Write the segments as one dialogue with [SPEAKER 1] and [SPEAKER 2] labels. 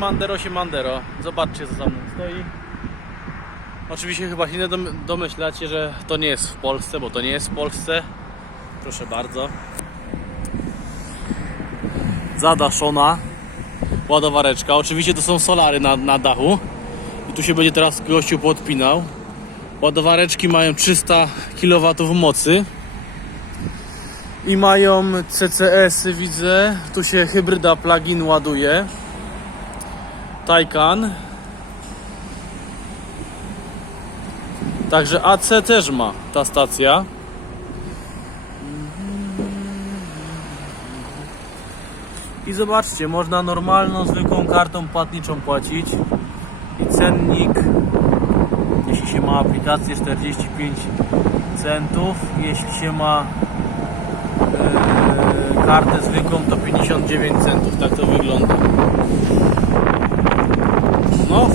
[SPEAKER 1] Mandero się Mandero. Zobaczcie co za mną stoi. Oczywiście chyba się nie dom- domyślacie, że to nie jest w Polsce, bo to nie jest w Polsce. Proszę bardzo. Zadaszona ładowareczka. Oczywiście to są solary na, na dachu. I tu się będzie teraz gościu podpinał. Ładowareczki mają 300 kW mocy. I mają CCS, -y, widzę. Tu się hybryda plug-in ładuje. Taycan. Także AC też ma ta stacja. I zobaczcie, można normalną, zwykłą kartą płatniczą płacić. I cennik, jeśli się ma aplikację 45 centów, jeśli się ma e, kartę zwykłą to 59 centów. Tak to wygląda.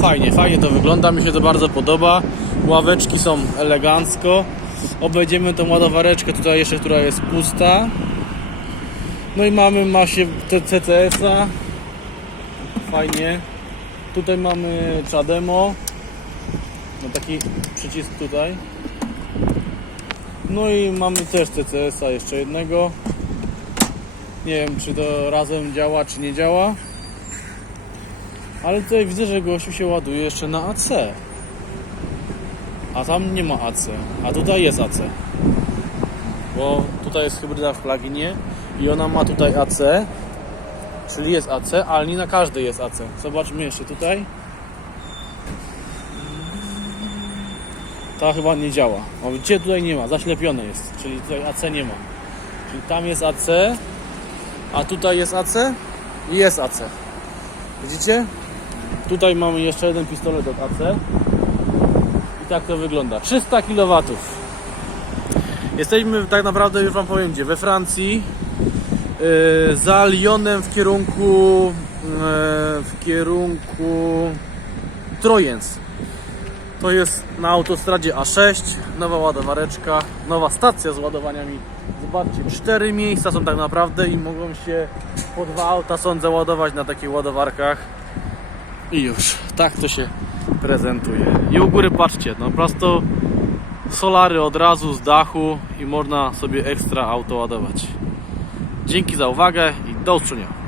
[SPEAKER 1] Fajnie, fajnie to wygląda, mi się to bardzo podoba. Ławeczki są elegancko. Obejdziemy tą ładowareczkę tutaj jeszcze, która jest pusta. No i mamy masie CCS-a. Fajnie. Tutaj mamy Chademo. No taki przycisk tutaj. No i mamy też CCS-a jeszcze jednego. Nie wiem czy to razem działa czy nie działa. Ale tutaj widzę, że gościu się ładuje jeszcze na AC. A tam nie ma AC. A tutaj jest AC. Bo tutaj jest hybryda w pluginie i ona ma tutaj AC. Czyli jest AC, ale nie na każdej jest AC. Zobaczmy jeszcze tutaj. Ta chyba nie działa. O, gdzie tutaj nie ma? Zaślepione jest. Czyli tutaj AC nie ma. Czyli tam jest AC, a tutaj jest AC i jest AC. Widzicie? Tutaj mamy jeszcze jeden pistolet od AC. I tak to wygląda. 300 kW. Jesteśmy tak naprawdę, już Wam powiem gdzie, we Francji. Yy, za Lyonem w kierunku yy, w kierunku Trojens. To jest na autostradzie A6, nowa ładowareczka, nowa stacja z ładowaniami. Zobaczcie, cztery miejsca są tak naprawdę i mogą się po dwa auta sądzę ładować na takich ładowarkach. I już, tak to się prezentuje. I u góry patrzcie, no po prostu solary od razu z dachu i można sobie ekstra auto ładować. Dzięki za uwagę i do usłyszenia.